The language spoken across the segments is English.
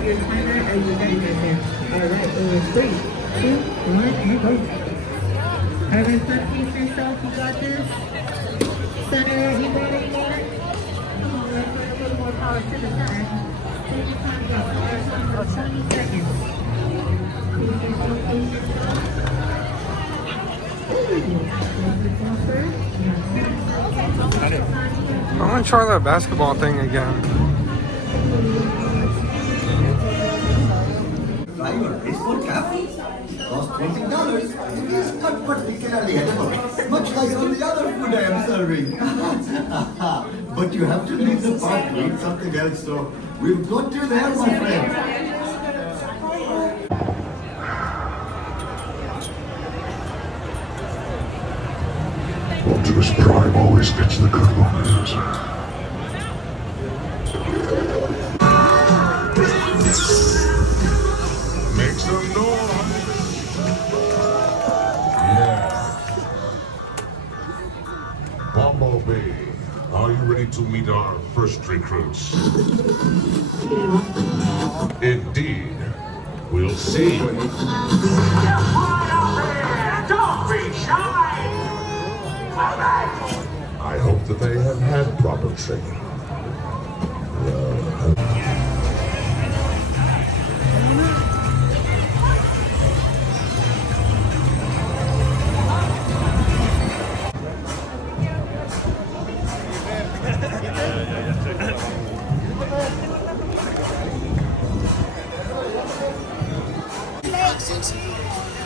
start your timer as you're ready right there. All right, it was 3, 2, 1, and go. Urban Sun, peace yourself, you got this. Center, you ready yet? Come on, let's put a little more power to the center. Take your time, go. For 20 seconds. Peace yourself, peace yourself. I want to try that basketball thing again. Try your baseball cap. Cost $20. It is not particularly edible, much like all the other food I am serving. But you have to leave the park to eat something else, so we'll go to there, my friend. Optimus Prime always gets the good ones. Make some noise. Yeah. Bumblebee, are you ready to meet our first recruits? Indeed. We'll see. Don't be shy! I hope that they have had proper training.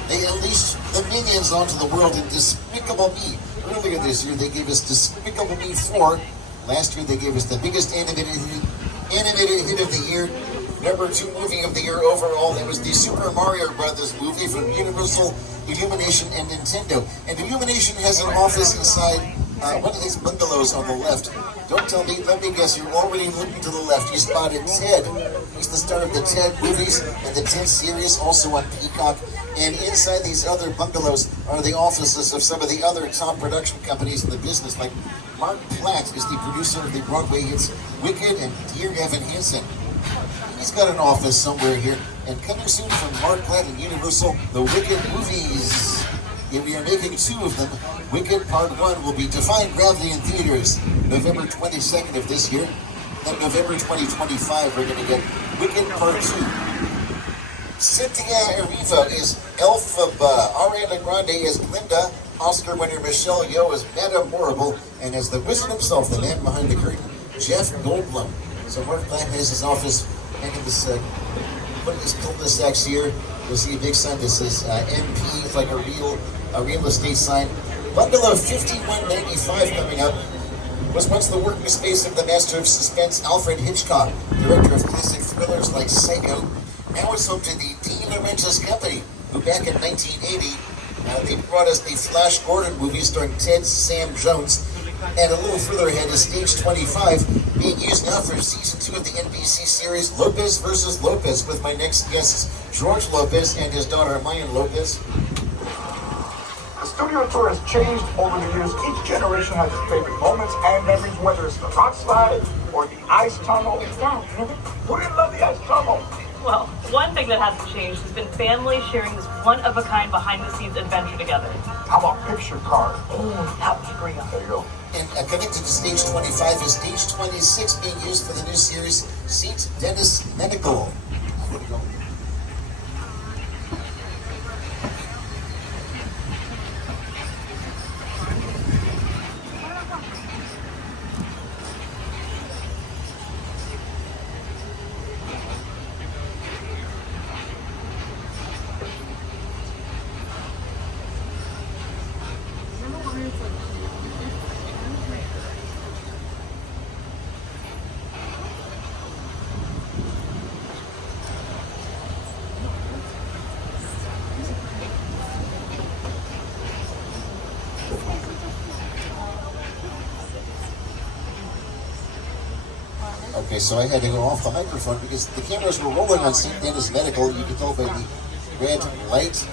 They unleashed the minions onto the world in Despicable Me. Earlier this year, they gave us Despicable Me 4. Last year, they gave us the biggest animated hit of the year. Number 2 movie of the year overall. It was the Super Mario Brothers movie from Universal, Illumination, and Nintendo. And Illumination has an office inside one of these bungalows on the left. Don't tell me, let me guess, you're already looking to the left. You spotted Ted. He's the star of the Ted movies and the Ted series, also on Peacock. And inside these other bungalows are the offices of some of the other top production companies in the business, like Mark Platt is the producer of the Broadway hits Wicked and Dear Evan Hansen. He's got an office somewhere here. And coming soon from Mark Platt and Universal, the Wicked movies. And we are making 2 of them. Wicked Part 1 will be Defying Gravity in theaters November 22nd of this year. Then November 2025, we're going to get Wicked Part 2. Cynthia Erivo is Elphaba. Ariana Grande is Glinda. Oscar winner Michelle Yeoh is Madame Morrible. And as the wizard himself, the man behind the curtain, Jeff Goldblum. So Mark Platt has his office in this, what is cul-de-sacs here. You'll see a big sign that says MP. It's like a real estate sign. Bungalow 5195 coming up. Was once the working space of the master of suspense, Alfred Hitchcock, director of classic thrillers like Psycho. Now it's home to the De Laurentiis Company, who back in 1980, they brought us the Flash Gordon movie starring Ted Sam Jones. And a little further ahead is Stage 25, being used now for Season 2 of the NBC series Lopez vs. Lopez, with my next guests, George Lopez and his daughter, Mayan Lopez. The studio tour has changed over the years. Each generation has its favorite moments and memories, whether it's the rock slide or the ice tunnel. Dad, really? Who didn't love the ice tunnel? Well, one thing that hasn't changed has been family sharing this one-of-a-kind behind-the-scenes adventure together. How about picture card? Oh, that would be great. There you go. And connected to Stage 25 is Stage 26, being used for the new series St. Denis Medical. Here we go. Okay, so I had to go off the microphone because the cameras were rolling on St. Denis Medical. You can tell by the red light,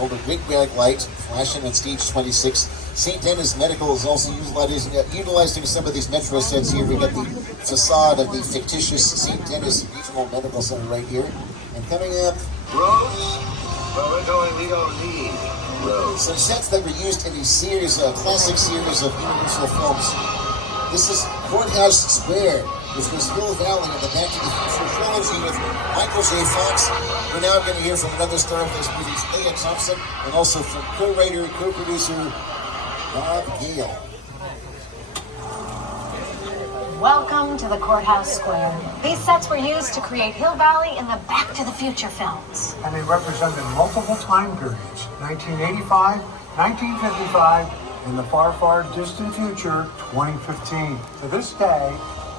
or the big red light flashing on Stage 26. St. Denis Medical is also utilizing some of these metro sets here. We got the facade of the fictitious St. Denis Regional Medical Center right here. And coming up, Rose? Well, we're going, we don't need Rose. some sets that were used in a series, a classic series of Universal films. This is Courthouse Square, which was Hill Valley in the Back to the Future trilogy with Michael J. Fox. We're now going to hear from another star of those movies, Leah Thompson, and also from co-writer, co-producer, Bob Gale. Welcome to the Courthouse Square. These sets were used to create Hill Valley in the Back to the Future films. And they represented multiple time periods, 1985, 1955, and the far, far distant future, 2015. To this day,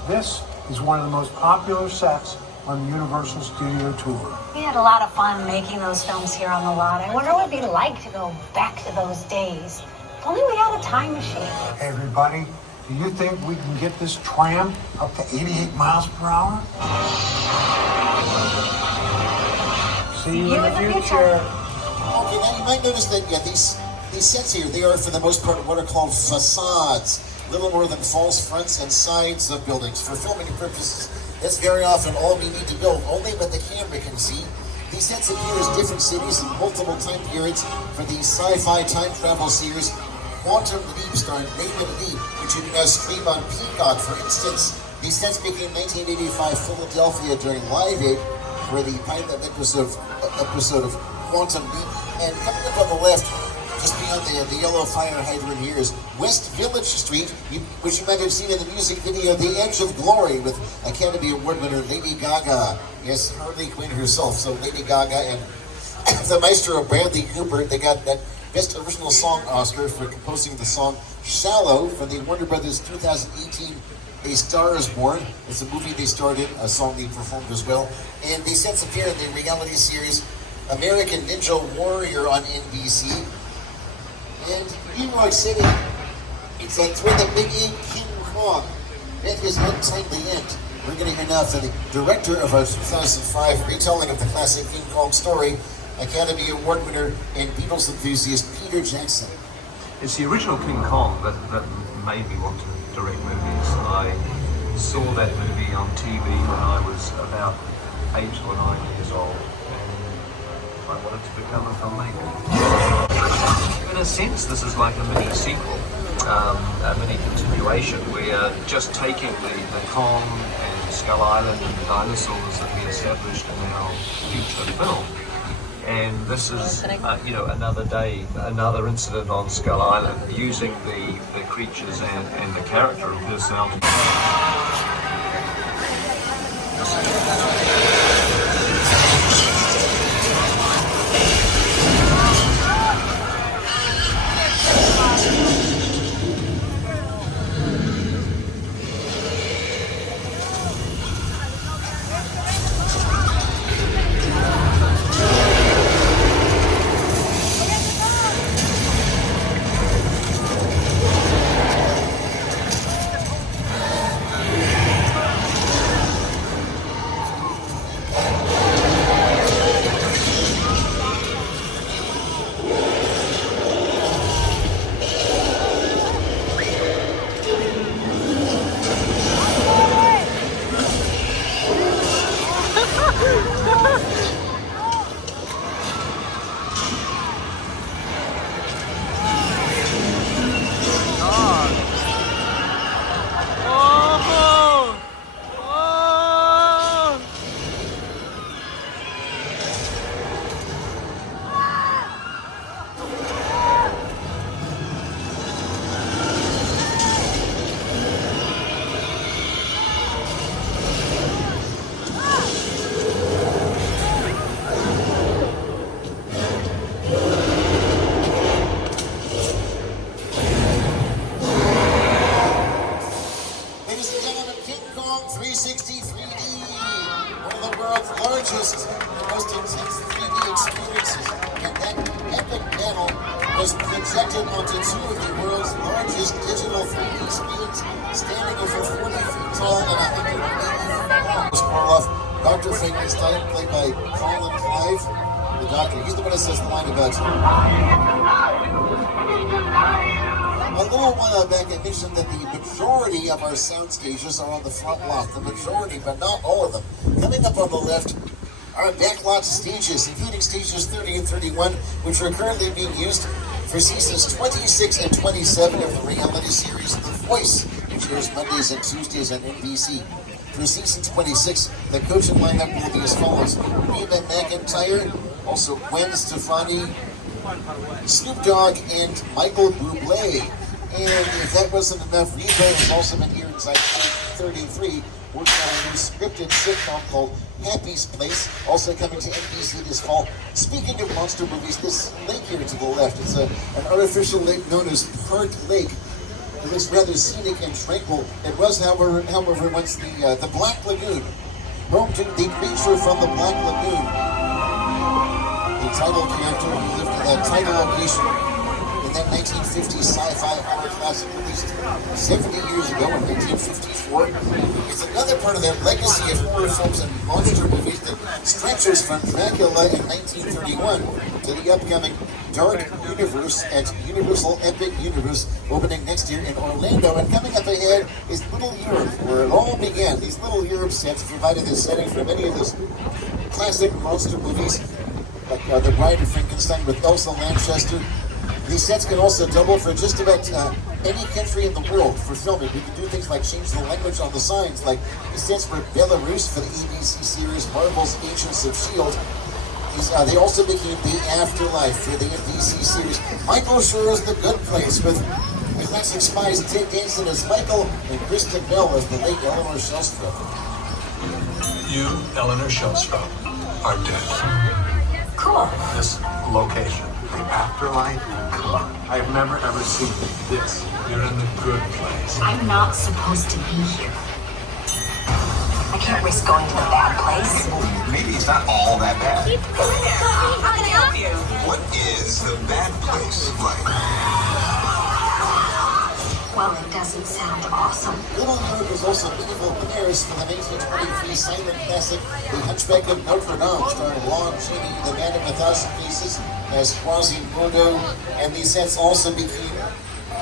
this is one of the most popular sets on the Universal Studio Tour. We had a lot of fun making those films here on the lot. I wonder what it'd be like to go back to those days. If only we had a time machine. Hey, everybody, do you think we can get this tram up to 88 miles per hour? See you in the future. Okay, now you might notice that these sets here, they are for the most part what are called facades. Little more than false fronts and sides of buildings. For filming purposes, that's very often all we need to build, only what the camera can see. These sets appear as different cities in multiple time periods for the sci-fi time travel series Quantum Leap starring Nathan Lee, which you can now stream on Peacock, for instance. These sets became 1985 Philadelphia during Live Aid for the pilot episode of Quantum Leap. And coming up on the left, just beyond the yellow fire hydrant here, is West Village Street, which you might have seen in the music video The Edge of Glory with Academy Award winner Lady Gaga. Yes, Harley Quinn herself. So Lady Gaga and the maestro Bradley Cooper, they got that Best Original Song Oscar for composing the song Shallow from the Warner Brothers 2018 A Star Is Born. It's a movie they starred in, a song they performed as well. And they sets appear in the reality series American Ninja Warrior on NBC. And New York City, it's like where the big ape King Kong met his untimely end. We're going to hear now from the director of our 2005 retelling of the classic King Kong story, Academy Award winner and Beatles enthusiast Peter Jackson. It's the original King Kong that made me want to direct movies. I saw that movie on TV when I was about 8 or 9 years old, and I wanted to become a filmmaker. In a sense, this is like a mini sequel, a mini continuation. We're just taking the Kong and Skull Island and the dinosaurs that we established in our future film. And this is, another day, another incident on Skull Island, using the creatures and the character and personality. Was projected onto 2 of the world's largest digital 3D screens, standing over 40 feet tall and 180 feet long. Dr. Frankenstein, played by Colin Clive, the doctor. He's the one that says the line about A little while back, I mentioned that the majority of our sound stages are on the front lot. The majority, but not all of them. Coming up on the left are backlot stages, including stages 30 and 31, which are currently being used for seasons 26 and 27 of the reality series The Voice, which airs Mondays and Tuesdays on NBC. For season 26, the coaching lineup will be as follows: Reba McEntire, also Gwen Stefani, Snoop Dogg, and Michael Bublé. And if that wasn't enough, Reba has also been here inside 33, working on a new scripted sitcom called Happy's Place, also coming to NBC this fall. Speaking of monster movies, this lake here to the left, it's an artificial lake known as Park Lake. It looks rather scenic and tranquil. It was, however, once the Black Lagoon, home to the creature from the Black Lagoon, the title character who lived in that title location in that 1950s sci-fi horror classic released 70 years ago in 1954. It's another part of that legacy of horror films and monster movies that stretches from Dracula in 1931 to the upcoming Dark Universe at Universal Epic Universe opening next year in Orlando. And coming up ahead is Little Europe, where it all began. These Little Europe sets provided the setting for many of those classic monster movies, like The Bride of Frankenstein with Elsa Lanchester. These sets can also double for just about any country in the world for filming. We can do things like change the language on the signs, like the sets for Belarus for the ABC series Marvel's Agents of S.H.I.E.L.D. They also became The Afterlife for the NBC series Michael Schur's The Good Place, with the classic spies Ted Danson as Michael and Kristen Bell as the late Eleanor Shellstrop. You, Eleanor Shellstrop, are dead. Cool. This location, the afterlife, come on. I've never ever seen this. You're in the good place. I'm not supposed to be here. I can't risk going to a bad place. Maybe it's not all that bad. How can I help you? What is the bad place like? Well, it doesn't sound awesome. Little Europe was also medieval Paris for the 1923 silent classic The Hunchback of Notre Dame, starring Lon Chaney, the Man of 1,000 Faces, as Quasimodo. And these sets also became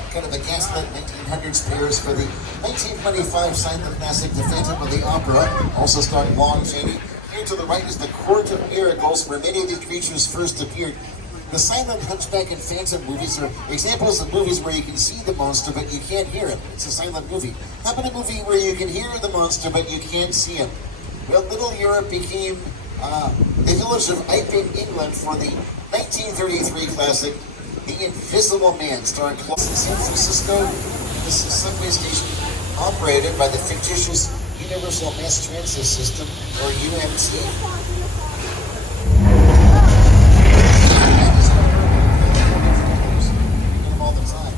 kind of a gaslit 1900s Paris for the 1925 silent classic The Phantom of the Opera, also starring Lon Chaney. Here to the right is the Court of Miracles, where many of these creatures first appeared. The silent Hunchback and Phantom movies are examples of movies where you can see the monster but you can't hear him. It's a silent movie. How about a movie where you can hear the monster but you can't see him? Well, Little Europe became the village of Iping, England for the 1933 classic The Invisible Man, starring Claude in San Francisco. This is a subway station operated by the fictitious Universal Mass Transit System, or UMT. All the time.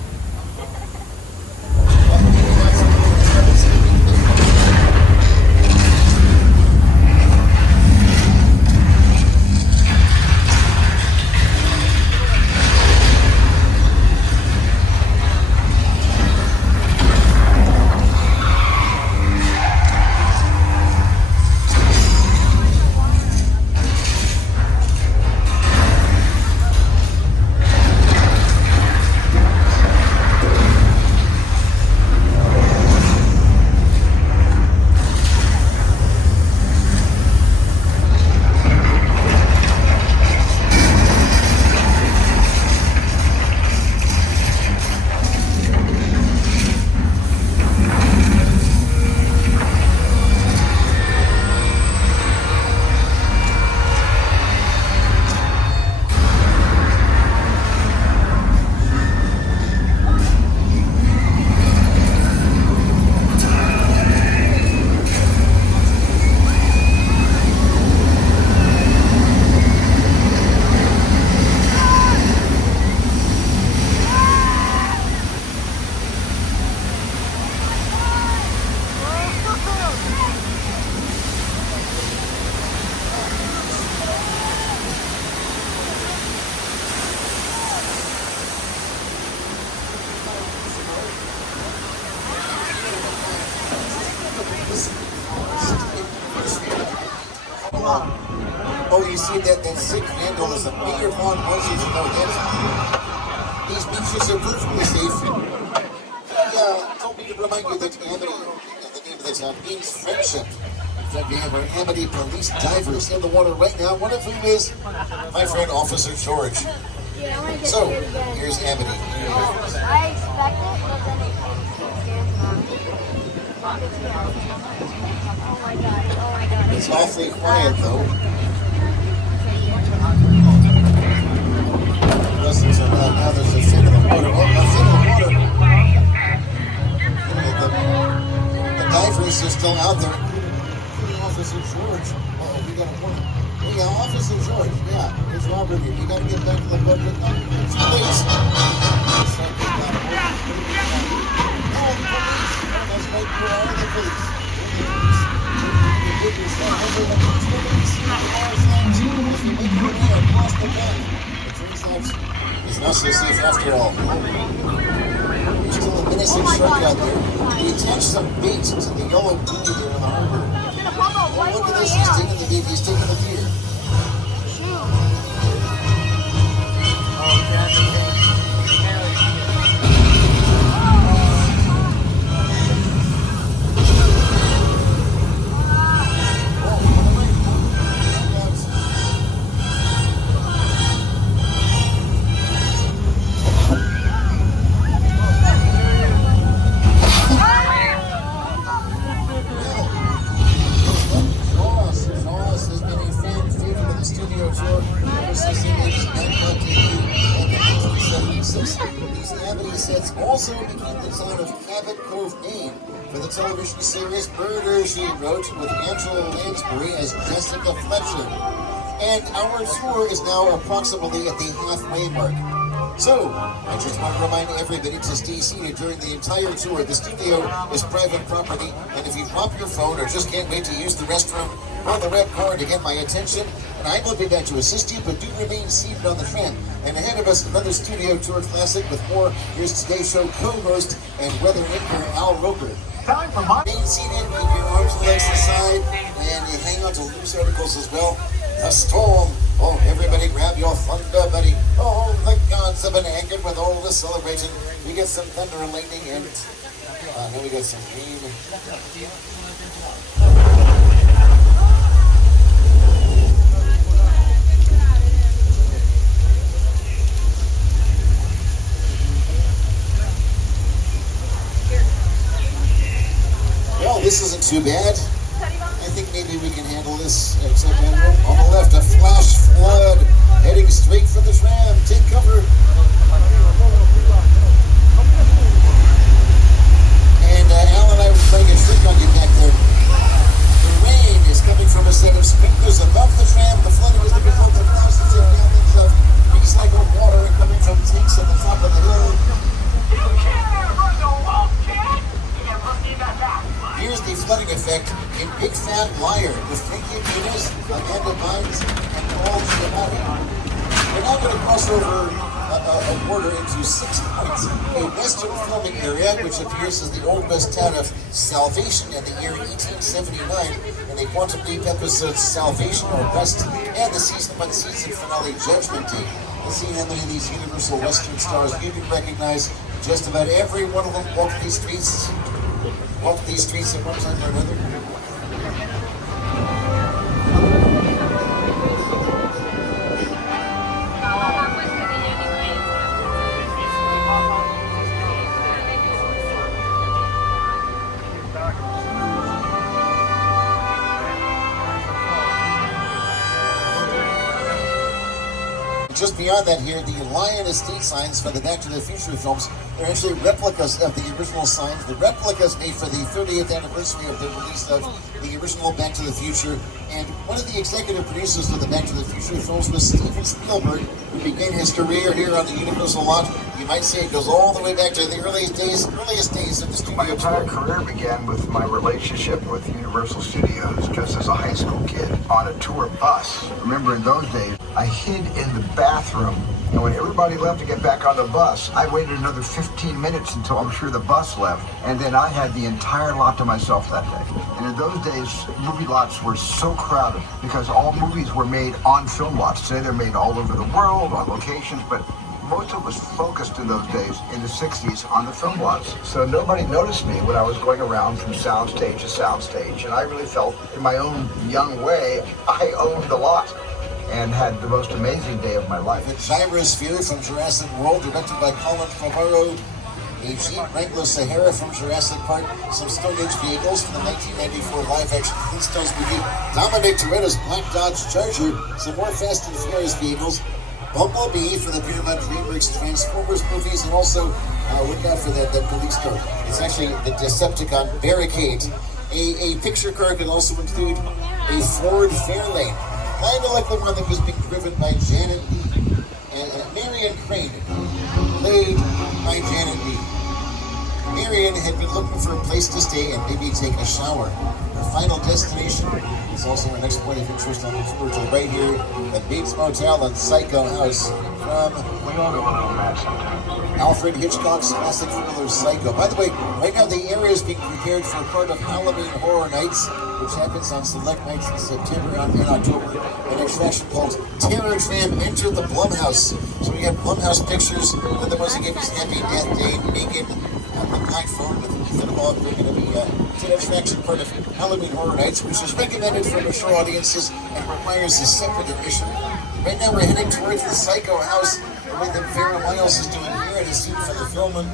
Oh, you see that sick vandal is a Mayor Vaughn wants you to know that these beaches are perfectly safe. remind you that Amity, the name of the town, means friendship. In fact, we have our Amity police divers in the water right now, one of whom is my friend Officer George. So, here's Amity. I expect it, but then it oh my god. It's awfully quiet though. Lessons are loud now. There's a fin in the water. Oh, a fin in the water. The divers are still out there. Officer George. Oh, we got a point. Oh yeah, Officer George. Yeah, it's Robert here. You got to get back to the boat. It's too late. Oh, the police. That's right. Where are the police? It's not so safe after all. There's still a menacing shark out there. We attached some bait to the yellow buoy there in the harbor. Oh, look at this, he's taking the bait, he's taking the pier. Also became the town of Cabot Cove, Maine, for the television series Murder, She Wrote, with Angela Lansbury as Jessica Fletcher. And our tour is now approximately at the halfway mark. So, I just want to remind everybody to stay seated during the entire tour. The studio is private property, and if you drop your phone or just can't wait to use the restroom, pull the red cord to get my attention, and I will be back to assist you, but do remain seated on the tram. And ahead of us, another studio tour classic with more. Here's today's show co-host and weather anchor Al Roker. Time for my... Remain seated, keep your arms and legs aside, and you hang on to loose articles as well. The storm. Oh, everybody grab your thunder, buddy. Oh, the gods have been angered with all this celebration. We get some thunder and lightning, and then we get some rain. Well, this isn't too bad. I think maybe we can handle this. Except on the left, a flash flood heading straight for the tram. Take cover. And Al and I were playing a trick on you back there. The rain is coming from a set of sprinklers above the tram. The flooding is the result of thousands of gallons of recycled water coming from tanks at the top of the hill. Here's the flooding effect in Big Fat Liar with Frankie Muniz, Amanda Bynes, and Paul Giamatti. We're now going to cross over a border into 6 Points, a western filming area which appears as the old west town of Salvation in the year 1879, and the Quantum Leap episode Salvation or Bust, and the season 1 season finale Judgment Day. Let's see how many of these Universal Western stars you can recognize. Just about every one of them walk these streets at one time or another. Just beyond that here, the Lion Estate signs for the Back to the Future films are actually replicas of the original signs. The replicas made for the 30th anniversary of the release of the original Back to the Future. And one of the executive producers of the Back to the Future films was Steven Spielberg, who began his career here on the Universal lot. You might say it goes all the way back to the earliest days of the studio. My entire career began with my relationship with Universal Studios just as a high school kid on a tour bus. Remember in those days, I hid in the bathroom, and when everybody left to get back on the bus, I waited another 15 minutes until I'm sure the bus left, and then I had the entire lot to myself that day. And in those days, movie lots were so crowded because all movies were made on film lots. Today they're made all over the world, on locations, but most of it was focused in those days in the 60s on the film lots. So nobody noticed me when I was going around from soundstage to soundstage, and I really felt in my own young way, I owned the lot and had the most amazing day of my life. The Gyrosphere from Jurassic World, directed by Colin Trevorrow. A Jeep Wrangler Sahara from Jurassic Park. Some Stone Age vehicles from the 1994 live-action Flintstones movie. Dominic Toretto's Black Dodge Charger. Some more Fast and Furious vehicles. Bumblebee for the Paramount DreamWorks Transformers movies, and also look out for that police car. It's actually the Decepticon Barricade. A picture car could also include a Ford Fairlane, kind of like the one that was being driven by Janet Leigh. And Marion Crane, played by Janet Leigh. Marion had been looking for a place to stay and maybe take a shower. Her final destination is also our next point of interest on the tour to the right here, the Bates Motel and Psycho House from Alfred Hitchcock's classic thriller Psycho. By the way, right now the area is being prepared for part of Halloween Horror Nights, which happens on select nights in September and October. An attraction called Terror Tram Enter the Blumhouse. So we got Blumhouse Pictures, and the ones that gave us Happy Death Day, Megan, on the black phone with Ethan Hawke. They're going to be an attraction part of Halloween Horror Nights, which is recommended for mature audiences and requires a separate admission. Right now we're heading towards the Psycho House, the way that Vera Miles is doing here at a scene from the film. And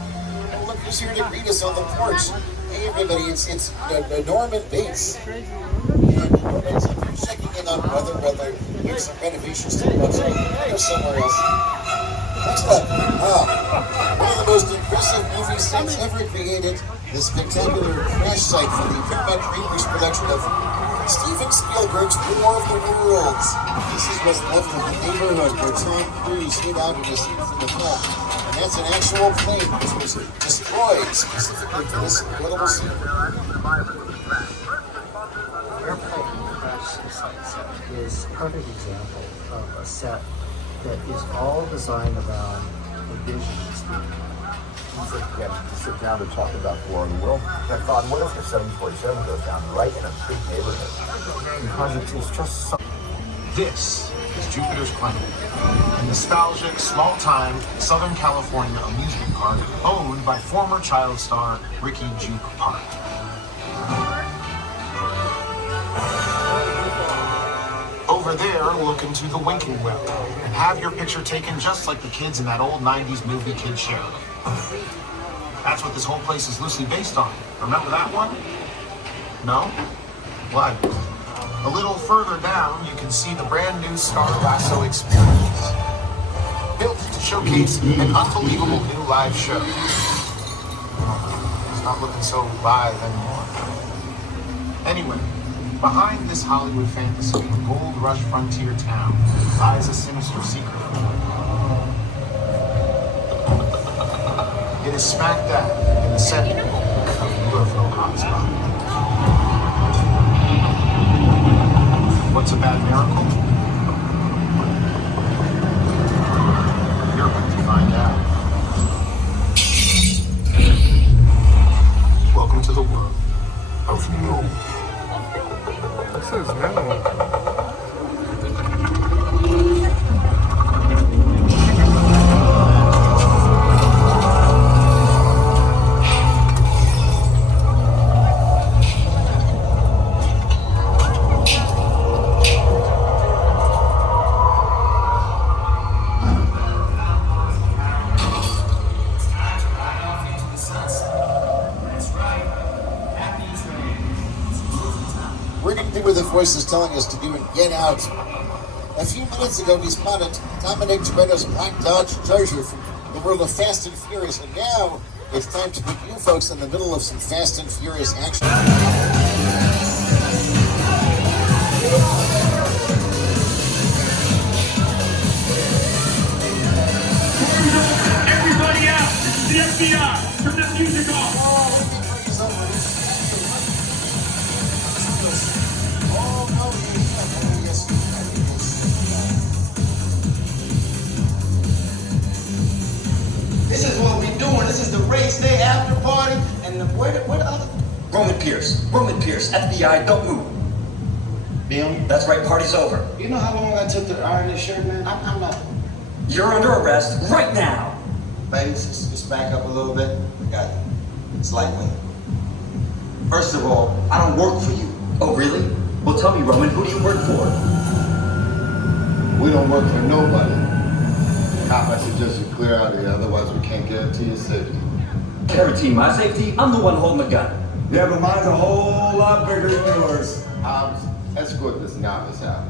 oh, look who's here to greet us on the porch. Hey everybody, it's Norman Bates. And Norman's checking in on whether there's some renovations to the website or somewhere else. Next up, one of the most impressive movie sets ever created, the spectacular crash site for the Paramount DreamWorks production of Steven Spielberg's War of the Worlds. This is what's left of the neighborhood where Tom Cruise hid out in a scene from the film. And that's an actual plane which was destroyed specifically for this incredible scene. Airplane crash site set is a perfect example of a set that is all designed around a vision. Yeah, to sit down to talk about the War of the World. I thought, what if the 747 goes down right in a big neighborhood? Because it is just so... This is Jupiter's Planet, a nostalgic, small-time Southern California amusement park owned by former child star Ricky Juke Park. Over there, look into the winking well and have your picture taken just like the kids in that old 90s movie Kid Show. That's what this whole place is loosely based on. Remember that one? No? What? A little further down, you can see the brand new Star Lasso experience. Built to showcase an unbelievable new live show. It's not looking so live anymore. Anyway, behind this Hollywood fantasy of gold rush frontier town lies a sinister secret. It is smack dab in the center of UFO hotspot. What's a bad miracle? You're about to find out. Welcome to the world of no. This is new. The voice is telling us to do and get out. A few minutes ago, we spotted Dominic Toretto's Black Dodge Charger from the world of Fast and Furious, and now it's time to put you folks in the middle of some Fast and Furious action. Everybody out! It's the FBI! Turn that music off! This is what we're doing. This is the race day after party. And where the other? Roman Pierce, FBI, don't move. Bill? That's right, party's over. You know how long I took to iron this shirt, man? I'm not. You're under arrest right now. Ladies, just back up a little bit. I got you. It's lightweight. First of all, I don't work for you. Oh, really? Well, tell me, Roman, who do you work for? We don't work for nobody. Cop, I suggest you clear out of here, otherwise we can't guarantee your safety. Guarantee my safety? I'm the one holding the gun. Yeah, but mine's a whole lot bigger than yours. Hobbs, escort this novice out.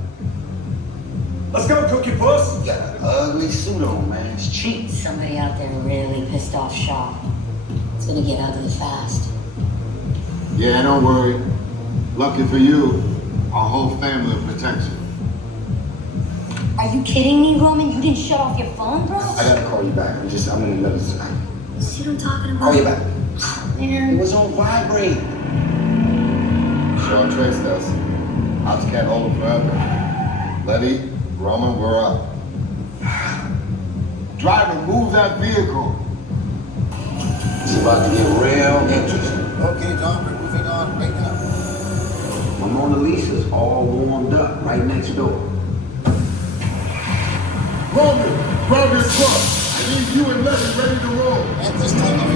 Let's go, Cookie Puss. You got an ugly suit on, man. It's cheap. Somebody out there really pissed off Shaw. It's gonna get ugly fast. Yeah, don't worry. Lucky for you, our whole family will protect you. Are you kidding me, Roman? You didn't shut off your phone, bro? I gotta call you back. I'm in another side. See what I'm talking about? Call you back. Man. It was on vibrate. Shaw traced us. Hobbs can't hold him forever. Letty, Roman, we're up. Driver, move that vehicle. It's about to get real interesting. Okay, John, we're moving on right now. My Mona Lisa's all warmed up right next door. Roman, grab your truck. I need you and Letty ready to roll. At this time of